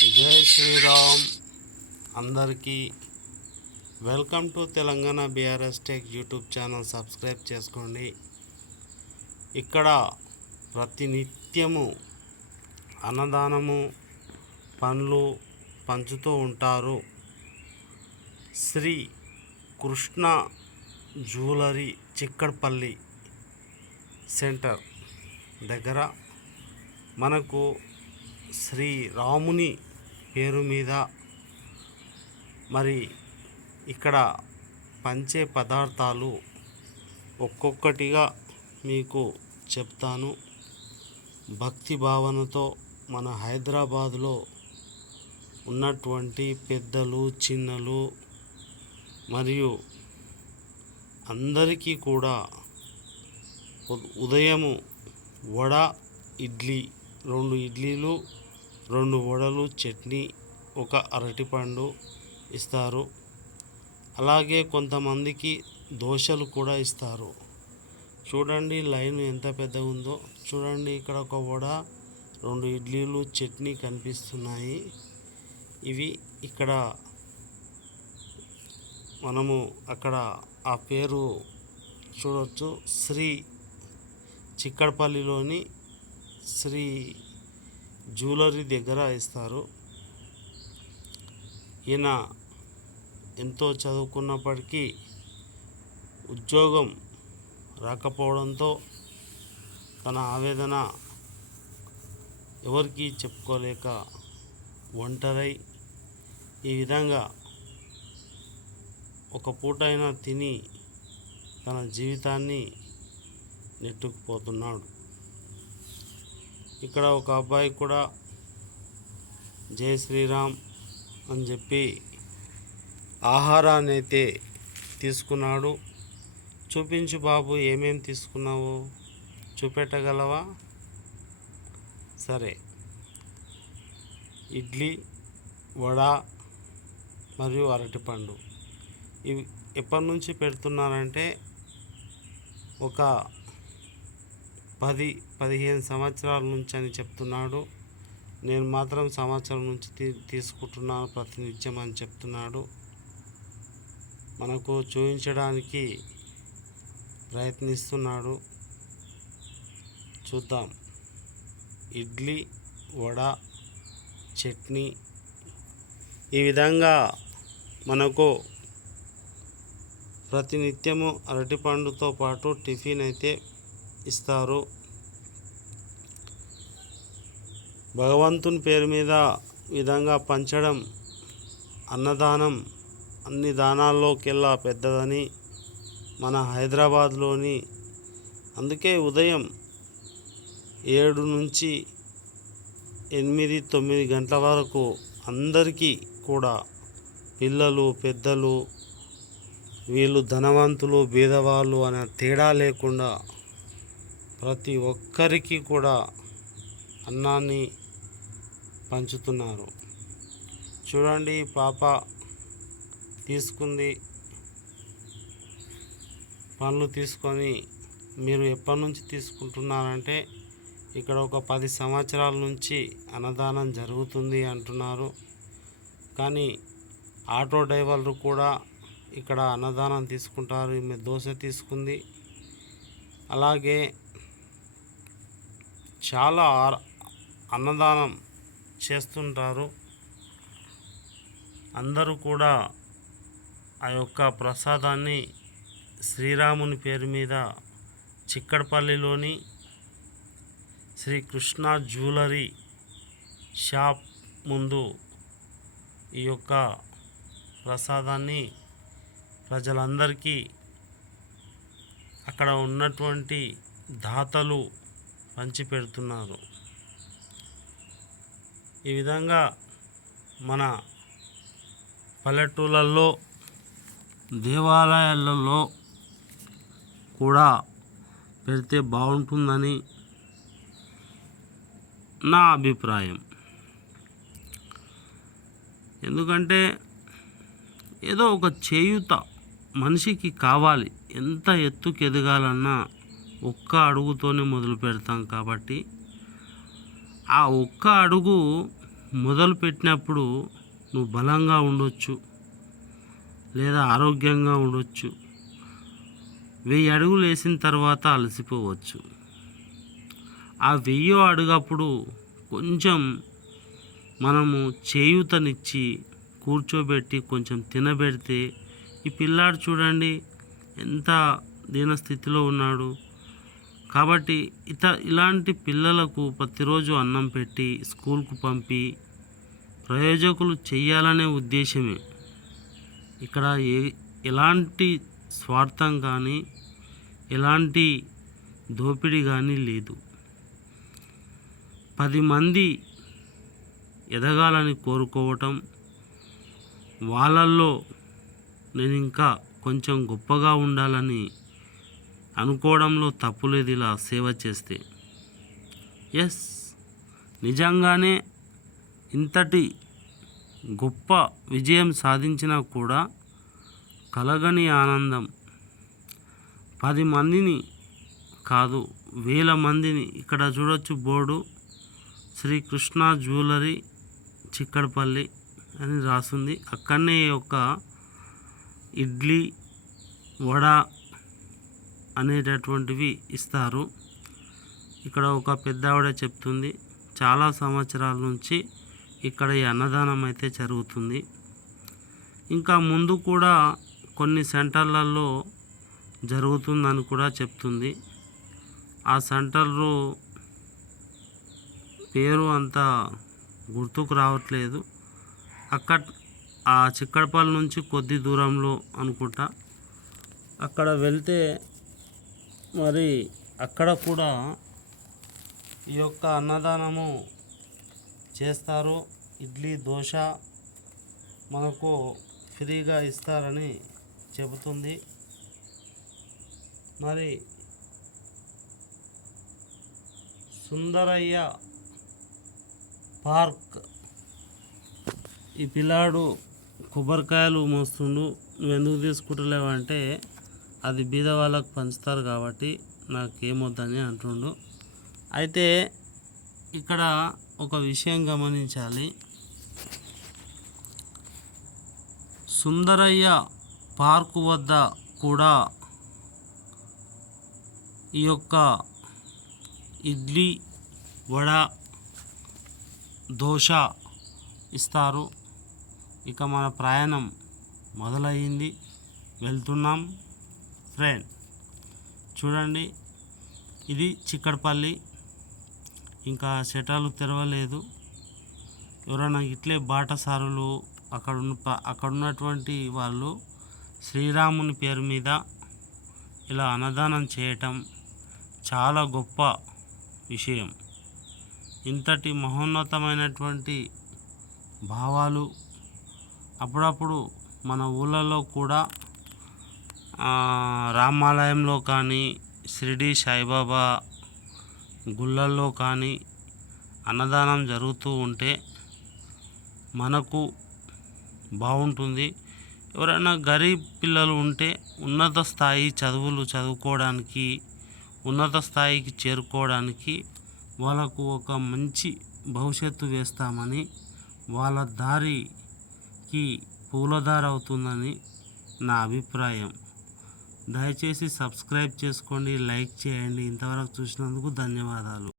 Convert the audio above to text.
జై శ్రీరామ్. అందరికీ welcome to Telangana BRS tech YouTube channel. Subscribe చేసుకోండి. ఇక్కడ ప్రతినిత్యము అన్నదానము పండ్లు పంచుతూ ఉంటారు. శ్రీ కృష్ణ జ్యువెలరీ చిక్కడపల్లి సెంటర్ దగ్గర మనకు శ్రీ రాముని పేరు మీద మరి ఇక్కడ పంచే పదార్థాలు ఒక్కొక్కటిగా మీకు చెప్తాను. భక్తి భావనతో మన హైదరాబాదులో ఉన్నటువంటి పెద్దలు చిన్నలు మరియు అందరికీ కూడా ఉ- ఉదయము వడ ఇడ్లీ రెండు ఇడ్లీలు రెండు వడలు చట్నీ ఒక అరటిపండు ఇస్తారు. అలాగే కొంతమందికి దోశలు కూడా ఇస్తారు. చూడండి లైన్ ఎంత పెద్దగా ఉందో చూడండి ఇక్కడ ఒక వడ రెండు ఇడ్లీలు చట్నీ కనిపిస్తున్నాయి. ఇవి ఇక్కడ మనము అక్కడ ఆ పేరు చూడవచ్చు శ్రీ చిక్కడపల్లిలోని శ్రీ జ్యువెలరీ దగ్గర ఇస్తారు. ఈయన ఎంతో చదువుకున్నప్పటికీ ఉద్యోగం రాకపోవడంతో తన ఆవేదన ఎవరికీ చెప్పుకోలేక ఒంటరై ఈ విధంగా ఒక పూటైనా తిని తన జీవితాన్ని నెట్టుకుపోతున్నాడు. ఇక్కడ ఒక అబ్బాయి కూడా జై శ్రీరామ్ అని చెప్పి ఆహారాన్ని అయితే తీసుకున్నాడు. చూపించు బాబు ఏమేమి తీసుకున్నావు? చూపెట్టగలవా? సరే. ఇడ్లీ వడ మరియు అరటిపండు. ఇవి ఎప్పటి నుంచి పెడుతున్నారంటే ఒక పది పదిహేను సంవత్సరాల నుంచి అని చెప్తున్నాడు. నేను మాత్రం సంవత్సరం నుంచి తీ తీసుకుంటున్నాను ప్రతినిత్యం అని చెప్తున్నాడు. మనకు చూపించడానికి ప్రయత్నిస్తున్నాడు. చూద్దాం. ఇడ్లీ వడ చట్నీ ఈ విధంగా మనకు ప్రతినిత్యము అరటిపండుతో పాటు టిఫిన్ అయితే ఇస్తారు. భగవంతుని పేరు మీద విధంగా పంచడం అన్నదానం అన్ని దానాల్లోకెల్లా పెద్దదని మన హైదరాబాద్లోని అందుకే ఉదయం ఏడు నుంచి ఎనిమిది తొమ్మిది గంటల వరకు అందరికీ కూడా పిల్లలు పెద్దలు వీళ్ళు ధనవంతులు బీదవాళ్ళు అనే తేడా లేకుండా ప్రతి ఒక్కరికి కూడా అన్నాన్ని పంచుతున్నారు. చూడండి పాప తీసుకుంది. పనులు తీసుకొని మీరు ఎప్పటి నుంచి తీసుకుంటున్నారంటే ఇక్కడ ఒక పది సంవత్సరాల నుంచి అన్నదానం జరుగుతుంది అంటున్నారు. కానీ ఆటో డ్రైవర్లు కూడా ఇక్కడ అన్నదానం తీసుకుంటారు. ఈమె దోశ తీసుకుంది. అలాగే చాలా అన్నదానం చేస్తుంటారు. అందరూ కూడా ఆ యొక్క ప్రసాదాన్ని శ్రీరాముని పేరు మీద చిక్కడపల్లిలోని శ్రీ కృష్ణ జ్యువెలరీ షాప్ ముందు ఈ యొక్క ప్రసాదాన్ని ప్రజలందరికీ అక్కడ ఉన్నటువంటి దాతలు పంచిపెడుతున్నారు. ఈ విధంగా మన పల్లెటూళ్ళల్లో దేవాలయాలలో కూడా పెడితే బాగుంటుందని నా అభిప్రాయం. ఎందుకంటే ఏదో ఒక చేయూత మనిషికి కావాలి. ఎంత ఎత్తుకు ఎదగాలన్నా ఒక్క అడుగుతోనే మొదలు పెడతాం కాబట్టి ఆ ఒక్క అడుగు మొదలు పెట్టినప్పుడు నువ్వు బలంగా ఉండొచ్చు లేదా ఆరోగ్యంగా ఉండొచ్చు. వెయ్యి అడుగులు వేసిన తర్వాత అలసిపోవచ్చు. ఆ వెయ్యో అడుగప్పుడు కొంచెం మనము చేయూతనిచ్చి కూర్చోబెట్టి కొంచెం తినబెడితే ఈ పిల్లాడు చూడండి ఎంత దీన స్థితిలో ఉన్నాడు కాబట్టి ఇత ఇలాంటి పిల్లలకు ప్రతిరోజు అన్నం పెట్టి స్కూల్కు పంపి ప్రయోజకులు చేయాలనే ఉద్దేశమే. ఇక్కడ ఏ ఎలాంటి స్వార్థం కానీ ఎలాంటి దోపిడీ కానీ లేదు. పది మంది ఎదగాలని కోరుకోవటం వాళ్ళల్లో నేను ఇంకా కొంచెం గొప్పగా ఉండాలని అనుకోవడంలో తప్పులేదు ఇలా సేవ చేస్తే. ఎస్ నిజంగానే ఇంతటి గొప్ప విజయం సాధించినా కూడా కలగని ఆనందం. పది మందిని కాదు వేల మందిని ఇక్కడ చూడొచ్చు బోర్డు. శ్రీకృష్ణ జ్యువెలరీ చిక్కడపల్లి అని రాసింది. అక్కడనే యొక్క ఇడ్లీ వడ అనేటటువంటివి ఇస్తారు. ఇక్కడ ఒక పెద్ద ఆవిడ చెప్తుంది చాలా సంవత్సరాల నుంచి ఇక్కడ ఈ అన్నదానం అయితే జరుగుతుంది. ఇంకా ముందు కూడా కొన్ని సెంటర్లలో జరుగుతుందని కూడా చెప్తుంది. ఆ సెంటర్లు పేరు అంత గుర్తుకు రావట్లేదు. అక్కడ ఆ చిక్కడపల్లి నుంచి కొద్ది దూరంలో అనుకుంటా. అక్కడ వెళ్తే మరి అక్కడ కూడా ఈ యొక్క అన్నదానము చేస్తారు. ఇడ్లీ దోశ మనకు ఫ్రీగా ఇస్తారని చెబుతుంది. మరి సుందరయ్య పార్క్ ఈ పిల్లాడు కొబ్బరికాయలు మోస్తుండు. నువ్వు ఎందుకు తీసుకుంటలేవు అంటే అది బీద వాళ్ళకు పంచుతారు కాబట్టి నాకేమొద్దని అంటుండు. అయితే ఇక్కడ ఒక విషయం గమనించాలి. సుందరయ్య పార్కు వద్ద కూడా ఈ యొక్క ఇడ్లీ వడ దోశ ఇస్తారు. ఇక మన ప్రయాణం మొదలయ్యింది. వెళ్తున్నాం. ఫ్రెండ్ చూడండి ఇది చిక్కడపల్లి. ఇంకా శటాలు తెరవలేదు. ఎవరైనా ఇట్లే బాటసారులు అక్కడ ఉన్న అక్కడ ఉన్నటువంటి వాళ్ళు శ్రీరాముని పేరు మీద ఇలా అన్నదానం చేయటం చాలా గొప్ప విషయం. ఇంతటి మహోన్నతమైనటువంటి భావాలు అప్పుడప్పుడు మన ఊళ్ళలో కూడా రామాలయంలో కానీ షిరిడి సాయిబాబా గుళ్ళల్లో కానీ అన్నదానం జరుగుతూ ఉంటే మనకు బాగుంటుంది. ఎవరైనా గరీబ్ పిల్లలు ఉంటే ఉన్నత స్థాయి చదువులు చదువుకోవడానికి ఉన్నత స్థాయికి చేరుకోవడానికి వాళ్ళకు ఒక మంచి భవిష్యత్తు వేస్తామని వాళ్ళ దారికి పూలదారవుతుందని నా అభిప్రాయం. దయచేసి సబ్స్క్రైబ్ చేసుకోండి లైక్ చేయండి. ఇంతవరకు చూసినందుకు ధన్యవాదాలు.